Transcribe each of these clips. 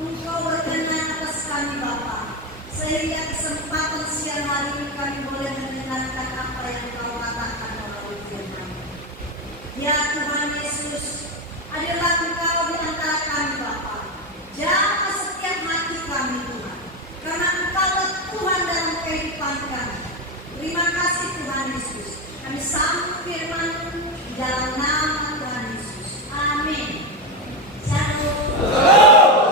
Engkau berkenan atas kami Bapa, sehingga kesempatan siang hari ini kami boleh mendengarkan apa yang Kau katakan melalui firman. Ya Tuhan Yesus, adalah Engkau di antara kami Bapa. Jamah setiap hati kami Tuhan, karena Engkaulah Tuhan dalam kehidupan kami. Terima kasih Tuhan Yesus. Kami sambut firman-Mu di dalam nama Tuhan Yesus. Amin. Shalom.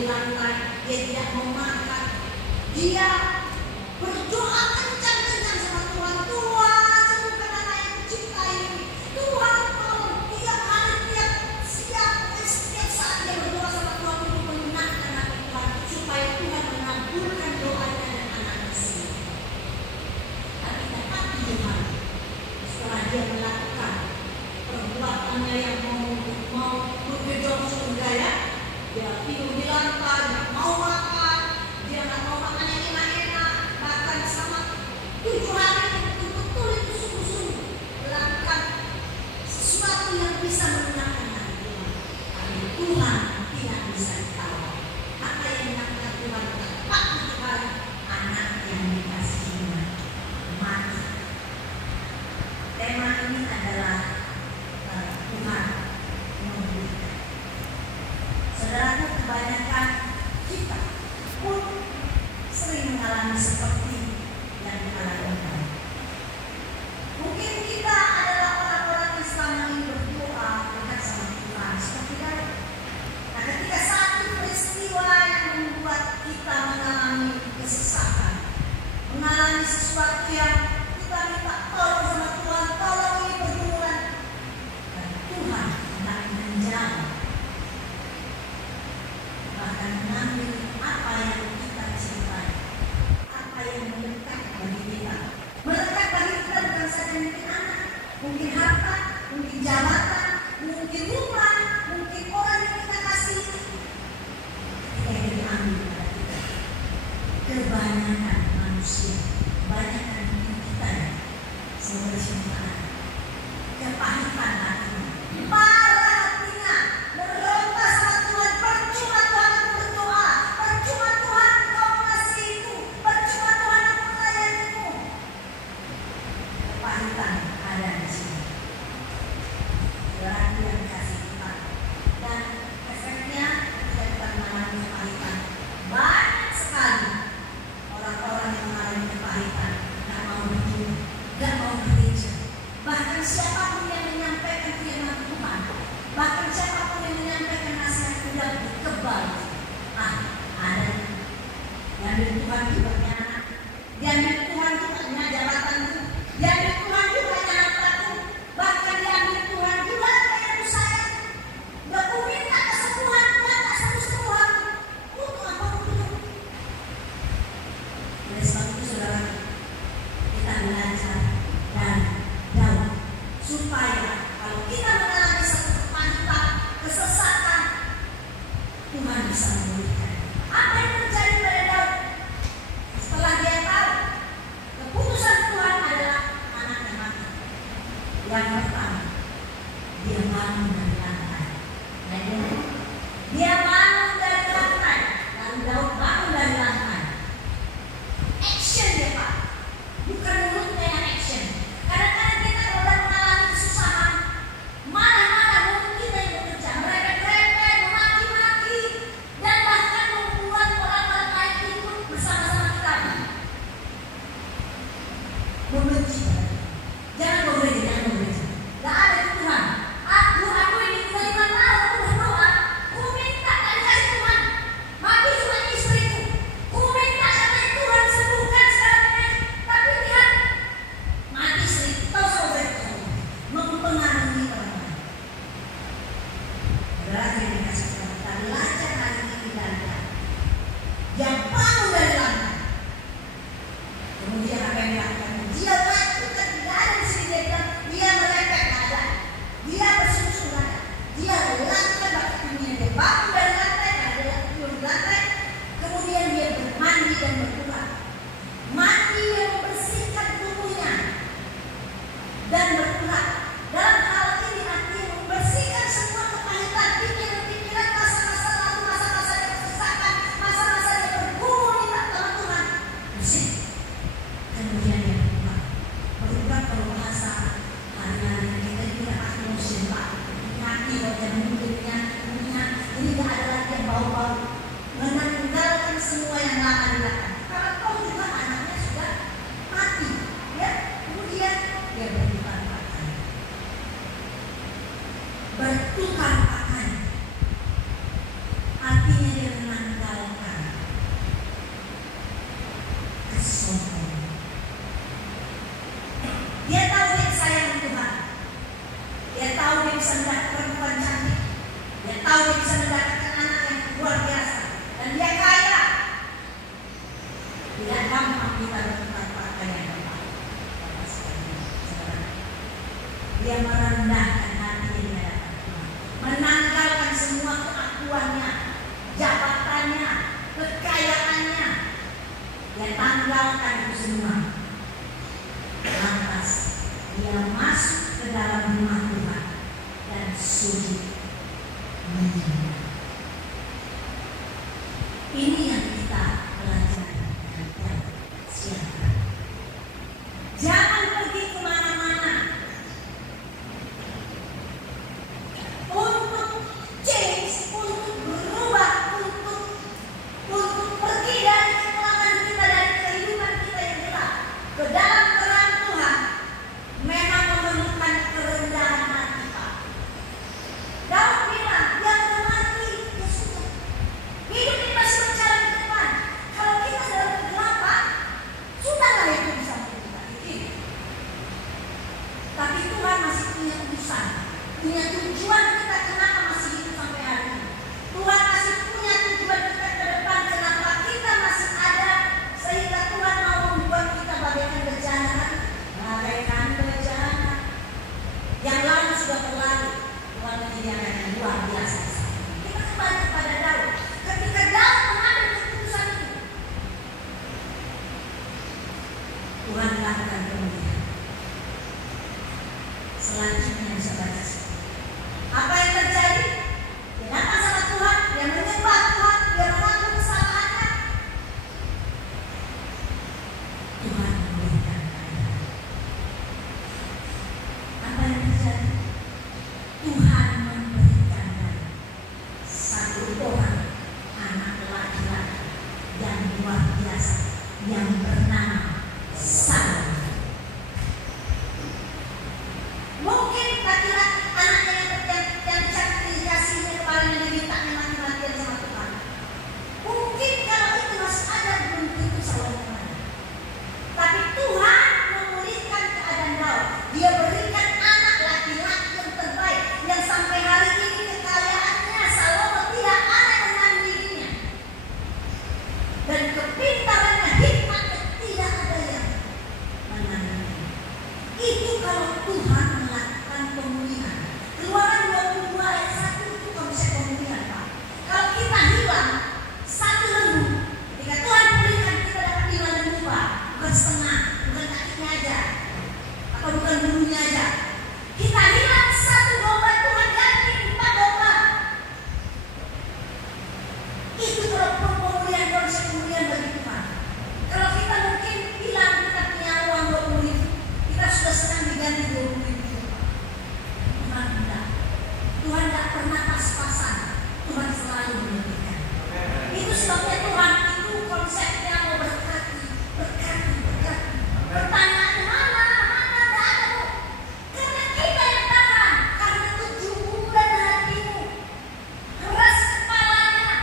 di lantai, dia tidak mau makan. Dia berdoa kencang-kencang sama Tuhan. Tuhan, sembuhkan anak yang kucipta ini. Tuhan, tolong. Tiap hari, setiap saat dia berdoa sama Tuhan untuk menyenangkan hati Tuhan, supaya Tuhan mengabulkan doanya dan anaknya sendiri. Tapi dapat Tuhan, setelah dia melakukan perbuatannya yang mau bergejolak surga, dia tidur di lantai, nggak mau makan, dia nggak mau makan yang enak-enak, bahkan sama 7 hari betul-betul itu sungguh-sungguh melakukan sesuatu yang bisa menyenangkan hati Tuhan. Tapi Tuhan tidak bisa ditawar. Apa yang menyenangkan Tuhan tepat sekali, anak yang dikasihinya mati. Tema ini adalah Tuhan memberikan. Saudaraku, kebanyakan kita pun sering mengalami seperti yang dialami Tuhan. Mungkin kita adalah orang-orang yang selama ini berdoa dekat sama Tuhan seperti Daud. Nah, ketika satu peristiwa yang membuat kita mengalami kesesatan, mengalami sesuatu yang kita minta tolong sama Tuhan, tolong ini pergumulan, dan Tuhan hendak menjawab, bahkan mengambil apa yang kita cintai, apa yang melekat bagi kita. Melekat bagi kita bukan saja mungkin anak, mungkin harta, mungkin jabatan, mungkin rumah, mungkin orang yang kita kasih. Ketika itu diambil pada kita, kebanyakan manusia, kebanyakan diri kita ya, sebenarnya kepahitan hatinya, marah hatinya, berdoa sama Tuhan. Percuma Tuhan aku berdoa, percuma Tuhan kau mengasihiku, percuma Tuhan aku melayanimu. Kepahitan ada di sini. Saudara yang dikasih Tuhan, dan efeknya ketika kita mengalami kepahitan, banyak sekali orang-orang yang mengalami kepahitan nggak mau berdoa, nggak mau gereja. Bahkan siapapun yang menyampaikan firman Tuhan, bahkan siapapun yang menyampaikan nasihat Tuhan kebal. Ada yang Tuhan juga punya anak, diambil Tuhan juga punya jabatan, diambil Tuhan juga punya hartaku, bahkan diambil Tuhan juga kayak saya. Gak ku minta kesembuhan, Tuhan tak sembuh-sembuhan. Untuk apa itu? Oleh sebab itu saudara, kita belajar dan Daud, supaya kalau kita mengalami satu kepahitan, kesesatan, Tuhan bisa memulihkan. Apa yang terjadi pada Daud? Setelah dia tahu keputusan Tuhan adalah anaknya mati, yang pertama dia bangun dari lantai. Dia bangun dari lantai, lalu Daud bangun dari lantai. Action dia Pak, bukan mulutnya yang action. Kadang-kadang kita kalau mengalami kesusahan, marah-marah mulut kita yang bekerja, merepek-repek, memaki-maki, dan bahkan membuat orang-orang lain ikut bersama-sama kita membenci. Jangan mau gereja, jangan mau gereja. Gak ada itu Tuhan. Aku ini dari mana aku berdoa, ku minta dari kasih Tuhan, mati cuma istriku, ku minta sama Tuhan sembuhkan sekarang, tapi lihat mati istri, tahu saudara itu mempengaruhi orang lain. Saudara yang dikasih Tuhan, kita belajar hari ini dan yang bangun dari lantai. Kemudian apa yang dilakukan? Dia lakukan, tidak ada di sini. Dia bilang, dia merepek, tidak ada. Dia bersusun, tidak ada. Dia lakukan, bahkan kemudian dia bangun dari lantai, tidak ada lagi di lantai. Kemudian dia bermandi dan berdoa. Mandi yang membersihkan tubuhnya dan berdoa. Dalam hal ini artinya membersihkan semua kepahitan, pikiran-pikiran, masa-masa lalu, masa-masa yang kesesatan, masa-masa yang bergumul minta tolong Tuhan. Bersih. Kemudian dia berdoa kalau bahasa hari-hari kita tidak akan musim Pak. Hati dan mulutnya, ini tidak ada lagi yang bau-bau. Menanggalkan semua yang lama dilakukan. Karena kau juga anaknya sudah mati, ya. Kemudian dia bertukar pakaian. Bertukar pakaian. Artinya dia menanggalkan tahu dia bisa mendapatkan anak yang luar biasa dan dia kaya. Tidak gampang kita mendapatkan pakaian Bapak. Dia merendahkan hati di hadapan Tuhan, menanggalkan semua keakuannya, jabatannya, kekayaannya. Dia tanggalkan itu semua. Lantas dia masuk ke dalam rumah Tuhan dan sujud menyembah. Ini yang kita pelajari dengan siang hari. Jangan pergi kemana-mana untuk change, untuk berubah, untuk pergi dari kekelaman kita, dari kehidupan kita yang gelap ke dalam terang Tuhan. Memang memerlukan kerendahan hati, Pak. Daud bilang, yang mati ya sudah. Hidup ini masih berjalan ke depan. Kalau kita dalam kegelapan, sudahlah itu bisa kita pikir. Tapi Tuhan masih punya urusan, punya tujuan kita kenapa masih hidup sampai hari ini. Tuhan masih punya tujuan kita ke depan, kenapa kita masih ada, sehingga Tuhan mau membuat kita bagaikan bejana. Bagaikan bejana yang lalu sudah berlalu. Tuhan menyediakan yang luar biasa. Kita kembali kepada Daud. Ketika Daud mengambil keputusan itu, Tuhan lakukan pemulihan. Selanjutnya bisa baca. Apa yang terjadi? Dia datang sama Tuhan, dia menyembah Tuhan, dia mengaku kesalahannya. Tuhan memberikan keadaan. Apa yang terjadi? Tuhan memberikan satu orang anak laki-laki yang luar biasa yang bernama Saul. Mungkin laki-laki anaknya yang dikasihnya kepalanya diminta mati-matian sama Tuhan. Mungkin kalau itu masih ada belum tentu Saul kemana. Tapi Tuhan memulihkan keadaan Daud. Dia berikan anak laki-laki yang terbaik, yang sampai hari ini kekayaannya Salomo tidak ada yang menandinginya. Dan kepintarannya, hikmatnya tidak ada yang menandinginya. Itu kalau Tuhan melakukan pemulihan. Keluaran 22 ayat 1 itu konsep pemulihan, Pak. Kalau kita hilang satu lembu, ketika Tuhan pulihkan kita dapat 5 lembu, Pak. Bukan setengah, bukan kakinya aja, atau bukan bulunya aja. Kita hilang satu domba, Tuhan ganti 4 domba. Itu kalau pemulihan, konsep pemulihan bagi Tuhan. Kalau kita mungkin hilang, kita punya uang 20.000, kita sudah senang diganti 20.000. Tuhan tidak. Tuhan tidak pernah pas-pasan. Tuhan selalu melebihkan. Itu sebabnya Tuhan itu konsepnya mau berkati. Pertanyaannya mana? Tidak ada, Bu. Karena kita yang tahan. Karena tujuh dan hatimu. Keras kepalanya.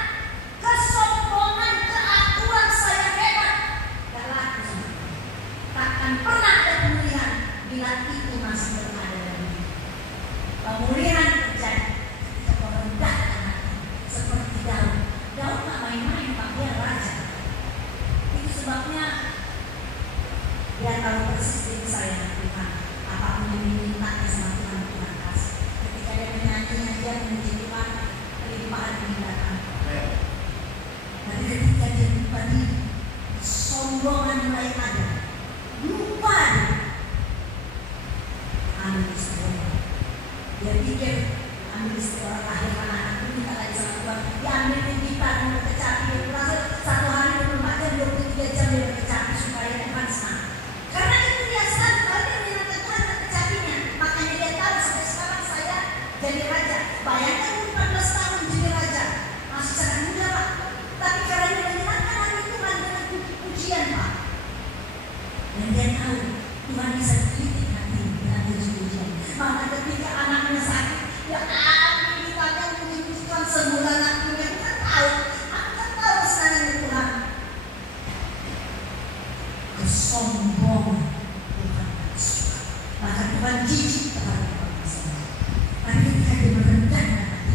Kesombongan, keakuan saya hebat. Tidak laku sama. Takkan pernah ada pemulihan bila itu masih berada dalam diri. Pemulihan terjadi ketika merendahkan hati. Seperti Daud. Daud tak main-main, Pak. Dia raja. Itu sebabnya dia tahu persis diri saya Tuhan. Apapun yang dimintanya sama Tuhan, Tuhan kasih. Ketika dia menyanyinya, dia memuji Tuhan, kelimpahan yang datang. Dan ketika dia lupa diri, sombongan mulai ada. Lupa dia. Ambil istighfar. Dia pikir ambil istighfar lahir anak itu minta lagi sama Tuhan. Dia ambil gitar, ambil kecapi. Dia merasa 1 hari 24 jam, 23 jam dia berkecapi supaya Tuhan senang. Karena itu dia selalu kali dia menyenangkan Tuhan dan kecapinya. Makanya dia tahu sampai sekarang saya jadi raja. Bayangkan 14 tahun jadi raja. Masih sangat muda, Pak. Tapi karena dia menyenangkan hati Tuhan dengan pujian, Pak. Dan dia tahu Tuhan bisa dididik hati dengan puji-pujian. Maka ketika anaknya sakit, dia ambil gitarnya memuji Tuhan semula anaknya. Aku kan tahu senangnya Tuhan. Kesombongan Tuhan tak suka. Maka Tuhan jijik kepada orang tersebut. Tapi ketika dia merendahkan hati,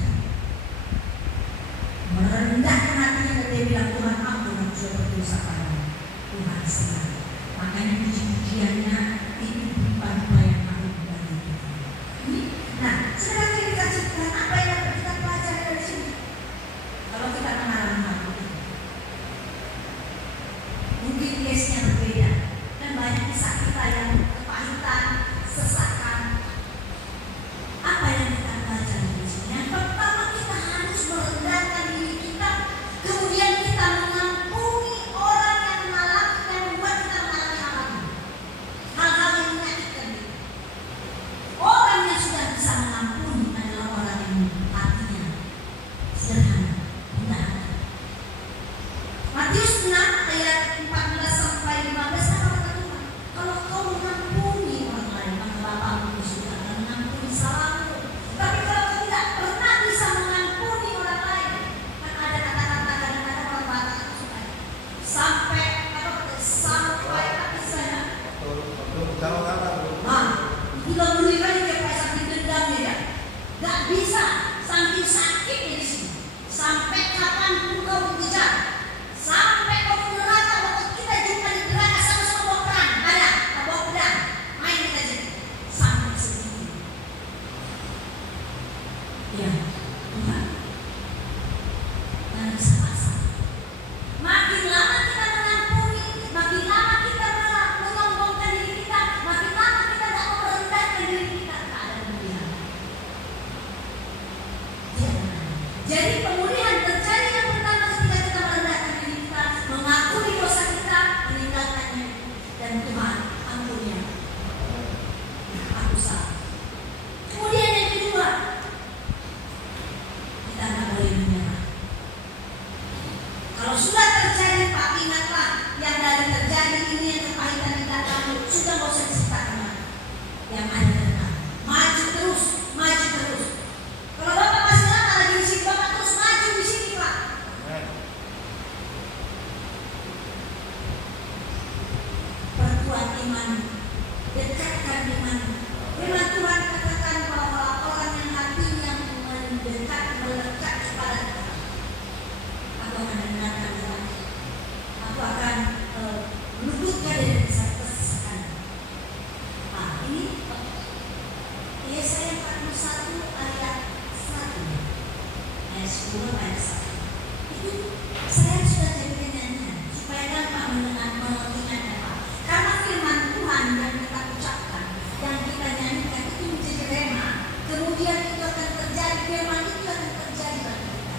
ayat 10 ayat 1. Itu saya sudah jadikan nyanyian supaya gampang mengingatnya Pak. Karena firman Tuhan yang kita ucapkan, yang kita nyanyikan itu menjadi rema. Kemudian itu akan terjadi, firman itu akan terjadi bagi kita.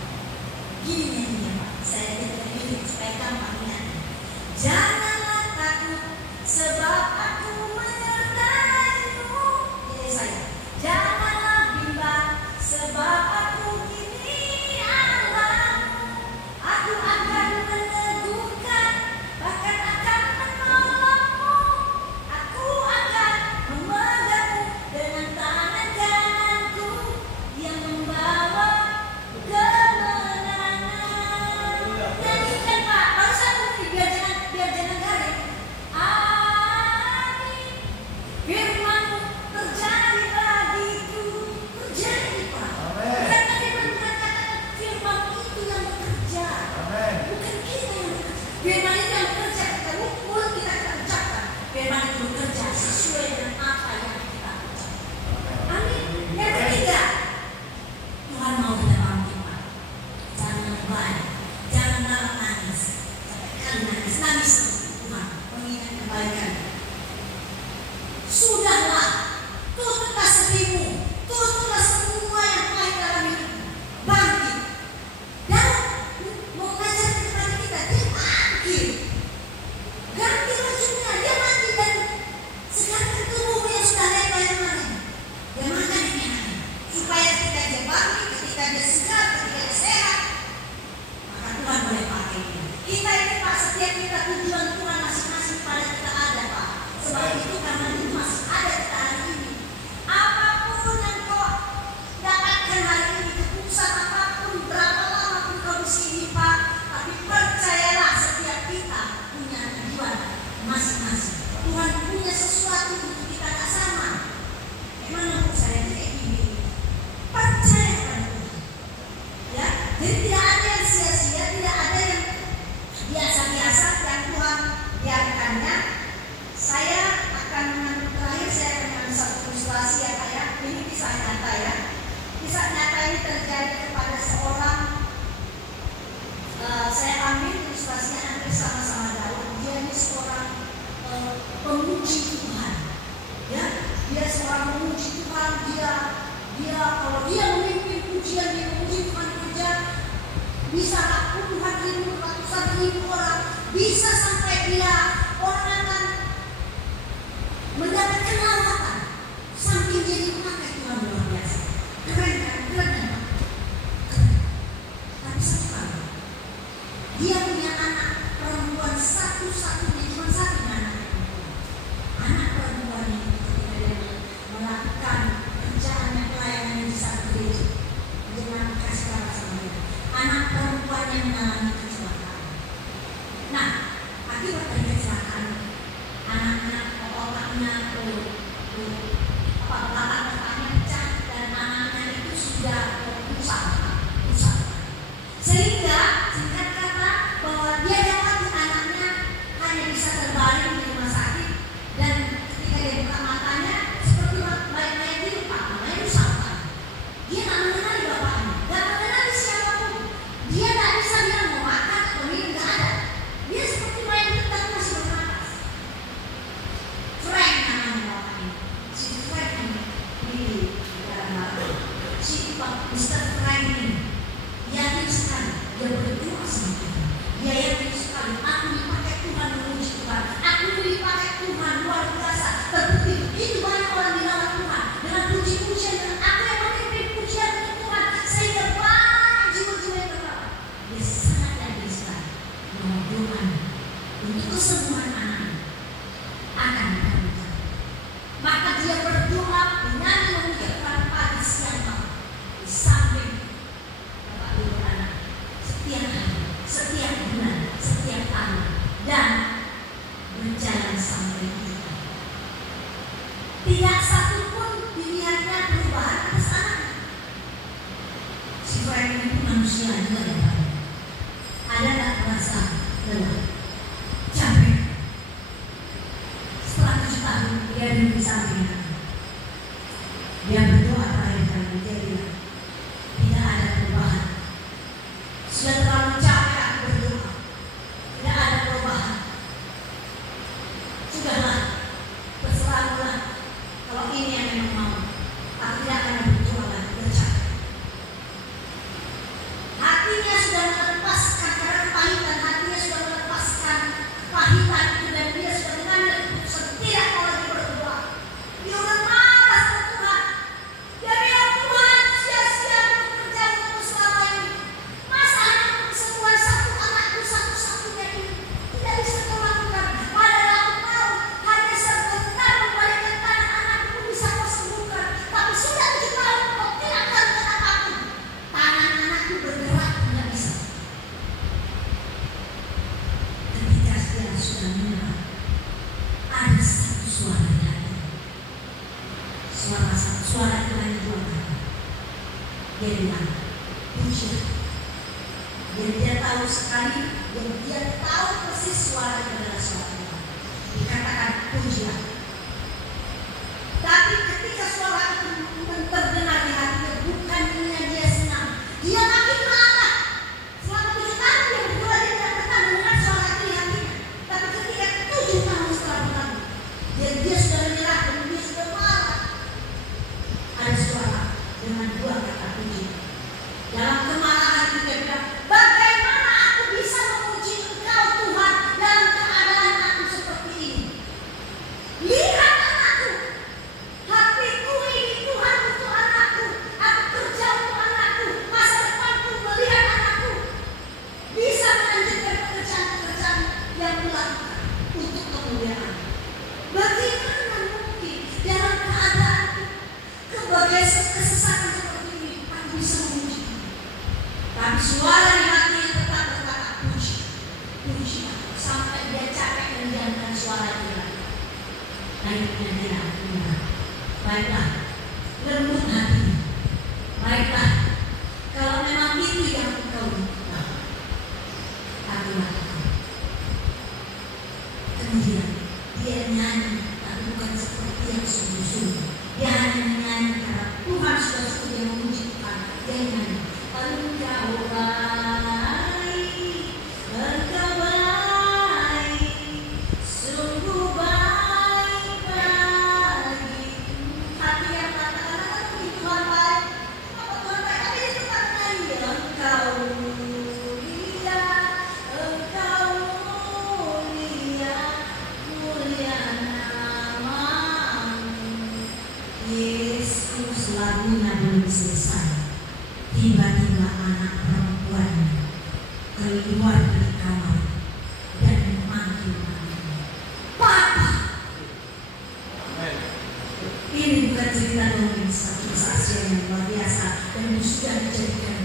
Gini nyanyinya Pak, saya jadikan ini supaya gampang ingatnya. Janganlah takut sebab aku menyertai-Mu. Ini saya. Janganlah bimbang sebab aku ini Allah-Mu. Aku akan meneguhkan, bahkan akan menolong-Mu. Aku akan memegang-Mu dengan tangan kananku yang membawa kemenangan. Nyanyikan Pak, barusan biar jangan garing. Amin. Firman-Mu terjadi bagiku, terjadi Pak. Karena firman mengatakan firman itu yang bekerja, bukan kita yang bekerja. Firman itu yang bekerja, kita mulut kita ucapkan. Firman itu bekerja sesuai dengan apa yang kita ucapkan. Amin. Yang ketiga, Tuhan mau kita bangkit Pak. Jangan lebay, jangan nangis. Nangis Tuhan, mengingat kebaikan. Sudahlah, tutuplah sedihmu, tutuplah semua yang pahit dalam hidupmu. Bangkit. Dan mau mengajar kepada kita, dia bangkit. Ganti bajunya, dia mati dan sekarang tubuhmu yang sudah leka yang mana? Dia makan yang enak. Supaya ketika dia bangkit, ketika dia segar, ketika dia sehat, maka Tuhan boleh pakai dia. Kita ini Pak, setiap kita tujuan Tuhan masing-masing pada kita ada Pak. Sebab itu karena itu masih ada kita hari ini. Apapun yang kau dapatkan hari ini, keputusan apapun, berapa lama pun kau di sini Pak, tapi percayalah setiap kita punya tujuan masing-masing. Tuhan punya sesuatu untuk kita tak sama. Emang menurut saya kayak gini. Percaya pada Tuhan. Ya, jadi tidak ada yang sia-sia, tidak ada yang biasa-biasa yang Tuhan biarkannya. Saya akan mengambil terakhir, saya akan mengambil satu ilustrasi ya Pak ya. Ini kisah nyata ya. Kisah nyata ini terjadi kepada seorang, saya ambil ilustrasinya hampir sama-sama Daud. Dia ini seorang pemuji Tuhan. Ya, dia seorang pemuji Tuhan. Dia kalau dia memimpin pujian, dia memuji Tuhan kerja, bisa puluhan ribu, ratusan ribu orang, bisa sampai dia orang akan mendapatkan lawatan saking jadi memakai Tuhan luar biasa. Keren kan? Keren kan? Tapi satu kali dia punya anak perempuan satu-satunya, cuma satu anak perempuan. Anak perempuan ini ketika dia melakukan kerjaannya, pelayanannya di satu gereja, jangan kasih kalah sama dia. Anak perempuan yang mengalami kecelakaan. Nah, akibat dari kecelakaan, anaknya, otaknya, belakang-belakangnya pecah dan anaknya itu sudah rusak. Sehingga singkat kata bahwa dia dapat anaknya hanya bisa terbaring di rumah sakit, dan ketika dia buka matanya seperti bayi-bayi di rumah, matanya rusak. Dia tak mengenali bapaknya, tak mengenali siapapun. Dia tak bisa bilang mau makan atau minum, tak ada. Dia seperti bayi tapi masih bernapas. Frank namanya bapaknya. Si Frank ini si Mr. Frank ini yakin sekali, dia berdoa sama Tuhan. Dia yakin sekali, aku dipakai Tuhan memuji Tuhan, aku dipakai Tuhan luar biasa. Terbukti itu banyak orang di dalam Tuhan dengan puji-pujian, dengan aku yang memimpin pujian untuk Tuhan, sehingga banyak jiwa-jiwa yang terbawa. Dia sangat yakin sekali bahwa Tuhan untuk kesembuhan anaknya akan dikabulkan. Maka dia berdoa dengan memuji Tuhan pagi, siang, malam, di samping Bapak Ibu anak setiap hari, setiap bulan, setiap tahun, dan berjalan sampai kita. Tidak satu pun dilihatnya perubahan atas anaknya. Si Frank ini manusia juga ya Pak. Ada tak merasa lelah, capek? Setelah 7 tahun dia duduk di sampingnya. Dia berdoa terakhir kali, dia bilang tidak ada perubahan. Dia bilang, puji. Dan dia tahu sekali, dan dia tahu persis suara adalah suara Tuhan. Dikatakan pujilah. Tapi ketika suara itu terdengar di hatinya, bukan dengan dia senang, dia makin marah. Selama 7 tahun dia berdoa, dia tidak pernah mendengar suara itu di hatinya. Tapi ketika 7 tahun setelah berlalu, dia sudah menyerah dan dia sudah marah. Ada suara dengan 2 kata puji. Dalam kemarahan itu dia bilang, bagaimana aku bisa memuji Engkau Tuhan dalam keadaan aku seperti ini? Lihat anakku, hatiku ini Tuhan untuk anakku, aku kerja untuk anakku, masa depanku melihat anakku bisa melanjutkan pekerjaan-pekerjaan yang kulakukan untuk kemuliaan. Bagaimana mungkin dalam keadaan kesesatan seperti ini aku bisa memuji? Tapi suara di hatinya tetap berkata puji, puji aku, sampai dia capek dan diamkan suara dia. Akhirnya dia bilang, baiklah, lembut hatinya, baiklah, kalau memang itu yang engkau lakukan, aku lakukan. Kemudian dia nyanyi, tapi bukan seperti yang sungguh-sungguh. Dia hanya menyanyi karena Tuhan sudah suruh dia memuji Tuhan. Dia nyanyi, Engkau baik, Engkau baik, sungguh baik bagiku. Hati yang katakan Tuhan baik, apa Tuhan baik? Tapi dia tetap nyanyi, Engkau mulia, Engkau mulia, mulia namamu. Yesus, lagunya belum selesai. Tiba-tiba anak perempuannya keluar dari kamar dan memanggil-manggil, Papa. Ini bukan cerita dongeng, satu kesaksian yang luar biasa dan sudah dijadikan.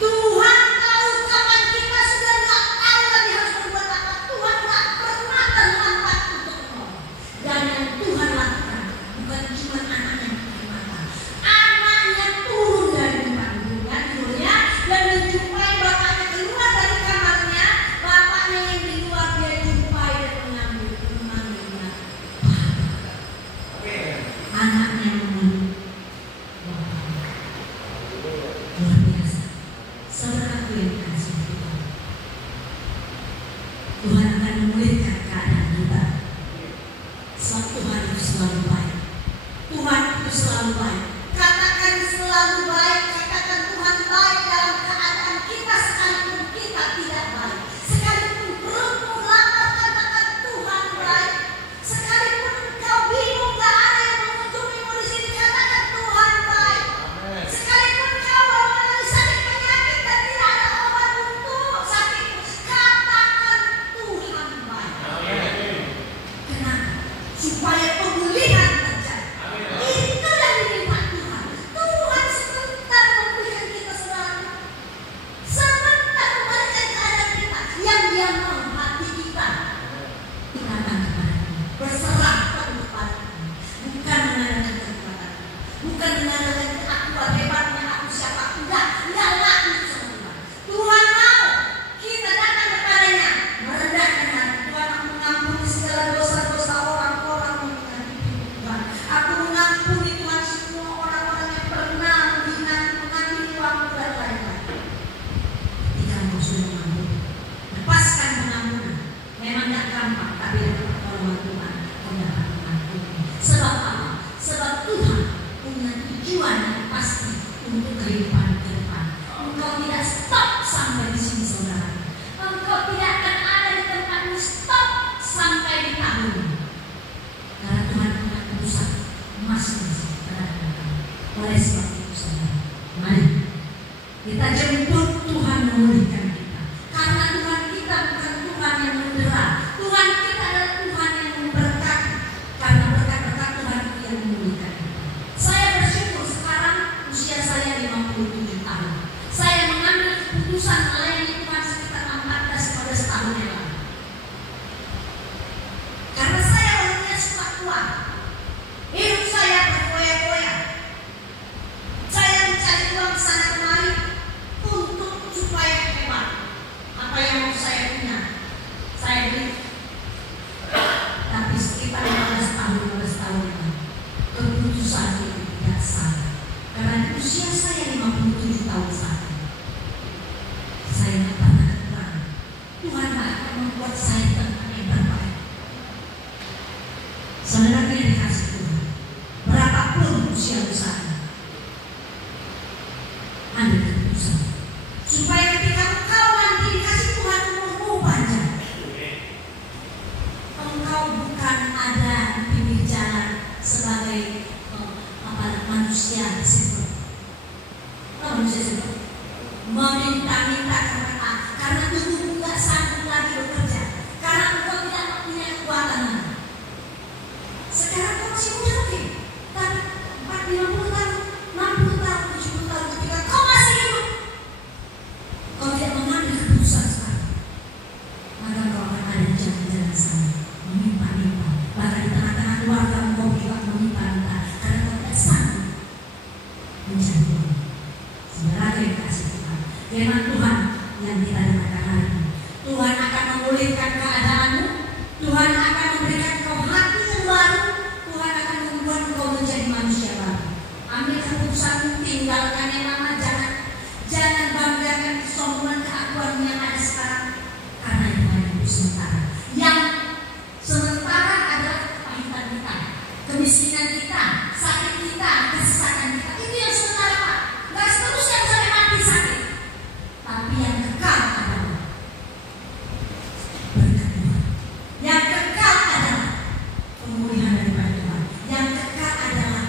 Tuhan tahu kapan kita sudah tidak tahu lagi harus berbuat apa. Tuhan tidak pernah terlambat untuk menolong. Dan yang Tuhan lakukan bukan cuma anaknya mata, anaknya turun dari tidurnya dan menjumpai bapaknya keluar dari kamarnya. Bapaknya yang di luar dia jumpai dan memanggilnya Papa. Anaknya memeluk bapaknya. Luar biasa. Saudaraku yang dikasihi Tuhan, Tuhan akan memulihkan keadaan kita. Sebab Tuhan itu selalu baik. Tuhan itu selalu baik. Katakan selalu baik. Katakan Tuhan baik dalam keadaan kita sekalipun kita tidak baik. Sekalipun perutmu lapar, katakan Tuhan baik. Sekalipun engkau bingung gak ada yang mengunjungimu di sini, katakan Tuhan baik. Sekalipun kau mengalami sakit penyakit dan tidak ada obat untuk sakitmu, katakan Tuhan baik. Kenapa? Supaya pemulihan terjadi. Itu yang diminta Tuhan. Tuhan sebentar memulihkan kita selalu. Sebentar memulihkan keadaan kita. Yang dia mau hati kita. Ingatkan kepada Dia. Berserah kepada Dia. Bukan mengandalkan kekuatan. Bukan mengandalkan keakuan hebatnya aku siapa. Enggak laku sama Tuhan. Tuhan mau kita datang kepadanya, merendahkan hati. Tuhan, aku mengampuni segala dosa-dosa orang-orang menyakiti Tuhan. Aku mengampuni Tuhan semua orang-orang yang pernah mengambil waktu dan lain-lain. Ketika engkau sudah mengampuni, lepaskan pengampunan. Memang tidak gampang, tapi dengan pertolongan Tuhan kau dapat mengampuni. Sebab apa? Sebab Tuhan punya tujuan yang pasti untuk kehidupan ke depan. Engkau tidak stop sampai di sini, saudara. Engkau tidak akan ada di tempatmu stop sampai di tahun. Karena Tuhan punya keputusan masing-masing terhadap kita. Oleh sebab itu, saudara, mari kita jemput Tuhan memulihkan kita. Karena Tuhan kita bukan Tuhan yang mendera. Tuhan kita adalah Tuhan yang memberkati. Karena berkat-berkat Tuhan itu yang memulihkan kita. Saya bersyukur sekarang usia saya 57 tahun. Saya mengambil keputusan melayani Tuhan sekitar 14 pada setahun yang lalu. Karena saya orangnya suka kuat. Hidup saya bergoyang-goyang. Saya mencari meminta-minta kepada karena tubuhmu nggak sanggup lagi bekerja, karena engkau tidak punya kekuatan. Sekarang kau masih muda, oke, tapi 50 tahun, 60 tahun, 70 tahun ketika kau masih hidup, kau tidak mengambil keputusan sekarang, maka kau akan ada di jalan-jalan sana meminta-minta, bahkan di tengah-tengah keluarga kau juga meminta-minta karena kau tidak sanggup mencari Tuhan. Saudara yang kasih Tuhan, firman Tuhan yang kita dengarkan hari ini, Tuhan akan memulihkan keadaanmu, Tuhan akan memberikan kau hati yang baru, Tuhan akan membuat kau menjadi manusia baru. Ambil keputusanmu, tinggalkan yang lama, jangan banggakan kesombongan keakuan yang ada sekarang, karena itu hanya untuk sementara. Yang sementara adalah kepahitan kita, kemiskinan kita, sakit kita, kesesakan kita. Itu yang sementara, Pak. Gak seterusnya sampai mati sakit. Tapi yang kekal adalah berkat Tuhan. Yang kekal adalah pemulihan daripada Tuhan. Yang kekal adalah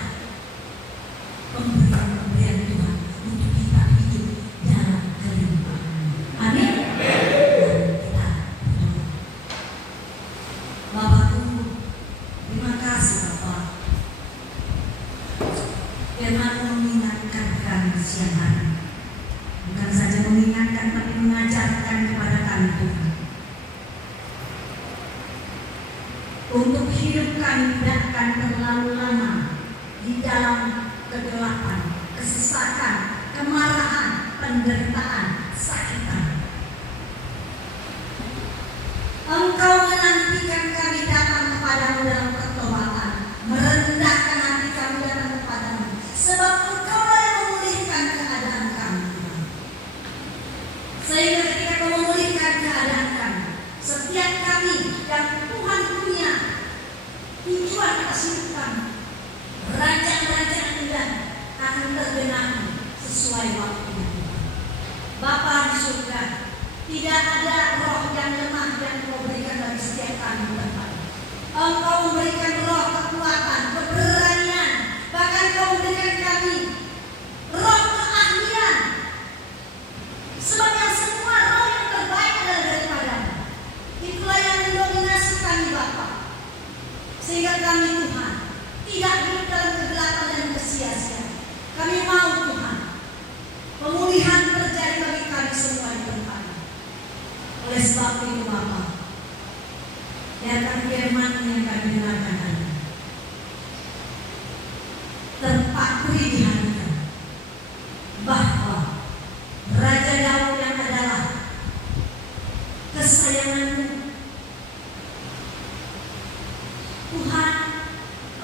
pemberian Tuhan untuk kita hidup dalam kelimpahan. Amin. Kita berdoa. Bapakku, terima kasih Bapak. Firman-Mu mengingatkan kami siang hari. Bukan saja mengingatkan, tapi mengajarkan kepada kami Tuhan. Untuk hidup kami tidak akan terlalu lama di dalam kegelapan, kesesakan, kemarahan, penderitaan, sakitan. Engkau menantikan kami datang kepadamu dalam pertobatan, merendahkan hati kami datang kepadamu, sebab Engkau yang memulihkan keadaan kami. Sehingga ketika Kau memulihkan keadaan kami, setiap kami yang Tuhan punya tujuan atas hidup kami, rancangan-rancangan indah akan tergenapi sesuai waktunya. Bapa di surga, tidak ada roh yang lemah yang Kau berikan bagi setiap kami Tuhan. Engkau memberikan roh kekuatan, keberanian, bahkan Kau memberikan kami roh keahlian. Sebab yang semua roh yang terbaik adalah daripada-Mu. Itulah yang mendominasi kami Bapa. Sehingga kami Tuhan tidak hidup dalam kegelapan dan kesia-siaan. Kami mau Tuhan pemulihan terjadi bagi kami semua di tempat. Oleh sebab itu Bapa, biarkan firman yang kami dengarkan hari ini terpatri di hati kami, bahwa Raja Daud yang adalah kesayangan-Mu, Tuhan,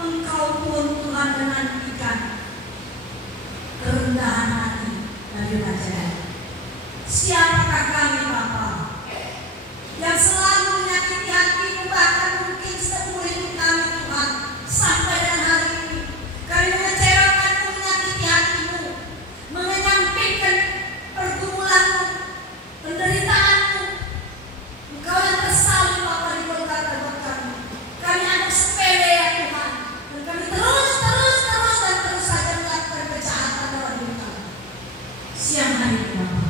Engkau pun Tuhan menantikan kerendahan hati dari Raja Daud. Siapakah kami Bapa yang selalu menyakiti hati-Mu, bahkan mungkin seumur hidup kami Tuhan, sampai dan hari ini kami mengecewakan-Mu, menyakiti hati-Mu, menyampaikan pergumulan-Mu, penderitaan-Mu. Engkau yang tersalib Bapa di Golgota buat kami. Kami anggap sepele ya Tuhan, dan kami terus saja melakukan kejahatan dalam hidup kami. Siang hari ini Bapa,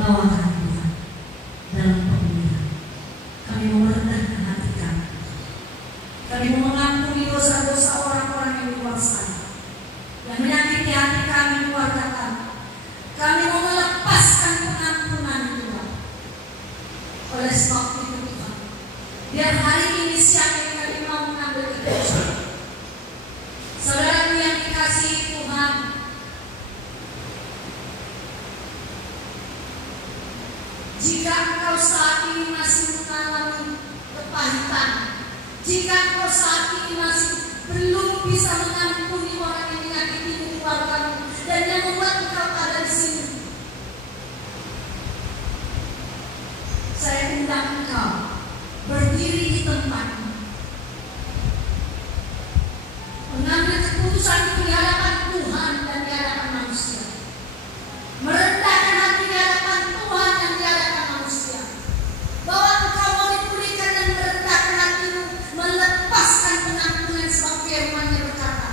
bawa kami Tuhan dalam pemulihan. Kami mau merendahkan hati kami. Kami mau mengampuni dosa-dosa orang-orang yang di luar sana yang menyakiti hati kami, keluarga kami. Kami mau melepaskan pengampunan Tuhan. Oleh sebab itu Tuhan, biar hari ini siang ini kami mau mengambil keputusan. Saudaraku yang dikasihi Tuhan, jika engkau saat ini masih mengalami kepahitan, jika engkau saat ini masih belum bisa mengampuni orang yang menyakitimu, keluargamu, dan yang membuat engkau ada di sini, saya undang engkau berdiri di tempatmu, mengambil keputusan di hadapan Tuhan dan di hadapan manusia, merendahkan hati di hadapan Tuhan dan di hadapan manusia, bahwa engkau mau dipulihkan dan merendahkan hatimu, melepaskan pengampunan sebab firman-Nya berkata,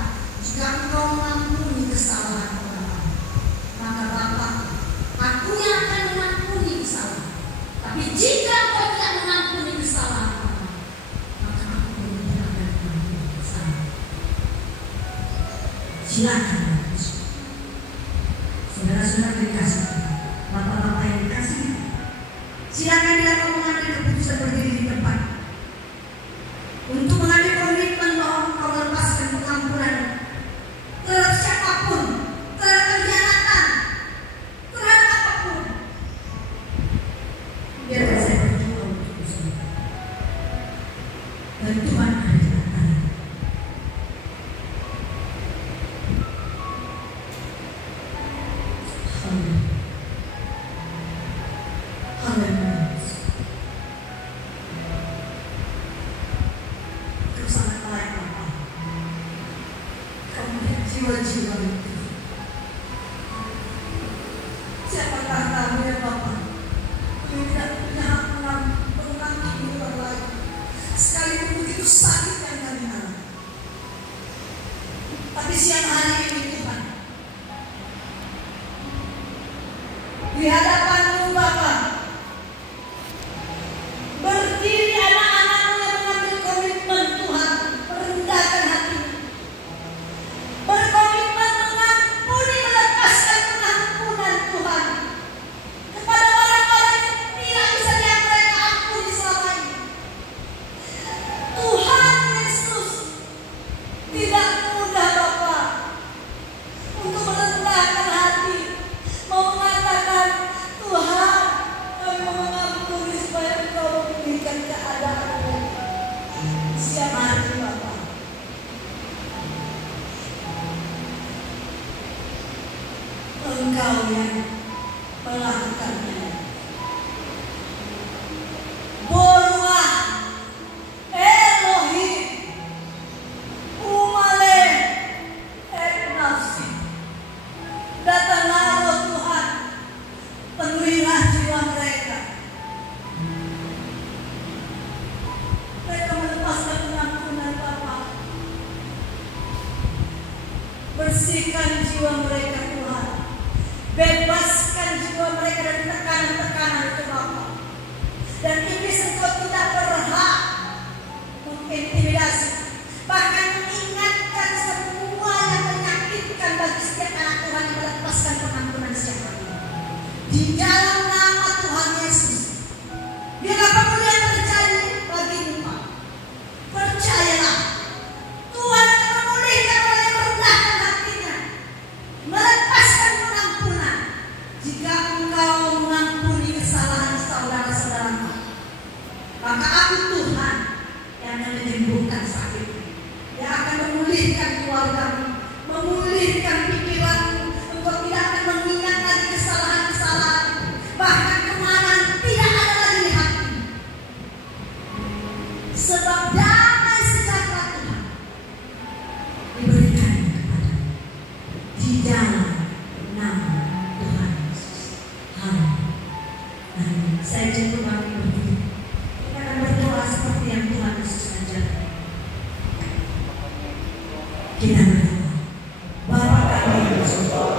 Silakan Bapak. Saudara-saudara dikasih, bapak-bapak yang dikasih, silakan dia mau mengambil keputusan berdiri di tempat untuk mengambil komitmen bahwa engkau melepaskan pengampunan terhadap siapapun, terhadap pengkhianatan, terhadap apapun. Biarkan saya berdoa untuk saudara. Dan Tuhan ada di antara. Jiwa-jiwa itu. Siapakah kamu ya Bapak? Yang tidak punya hak menghakimi orang lain. Sekalipun begitu sakit yang kami alami. Tapi siang hari ini Tuhan, di hadapan-Mu Bapak, berdiri anak-anak-Mu yang mengambil komitmen Tuhan, merendahkan hati, berkomitmen mengampuni, melepaskan pengampunan Tuhan kepada orang-orang yang tidak bisa mereka ampuni selama ini. Tuhan Yesus, tidak mudah Bapak untuk merendahkan hati, mau mengatakan Tuhan, kami mau mengampuni supaya Engkau memberikan keadaan siang hari Bapak. Engkau yang melakukannya. Boruah Elohim Umale et nafsi. Datanglah Roh Tuhan, penuhilah jiwa mereka. Mereka melepaskan pengampunan Bapa. Bersihkan jiwa mereka Tuhan. Bebaskan jiwa mereka dari tekanan-tekanan itu Bapa. Dan iblis Engkau tidak berhak mengintimidasi, bahkan mengingatkan semua yang menyakitkan bagi setiap anak Tuhan yang melepaskan pengampunan siapa di dalam nama Tuhan Yesus. Biarlah kemuliaan terjadi bagimu Pak. Percayalah, Tuhan akan memulihkan orang yang merendahkan hatinya, melepaskan pengampunan. Jika engkau mengampuni kesalahan saudara-saudaramu, maka aku Tuhan yang akan menyembuhkan sakit, yang akan memulihkan keluargamu, memulihkan pikiranmu. Engkau tidak akan mengingat lagi kesalahan-kesalahan, bahkan kemarahan tidak ada lagi di hatimu. Sebab damai sejahtera Tuhan diberikan kepadamu di dalam nama Tuhan Yesus. Amin. Saya jatuh bangkit berdiri. Kita akan berdoa seperti yang Tuhan Yesus ajarkan. Kita berdoa. Bapa kami yang di surga,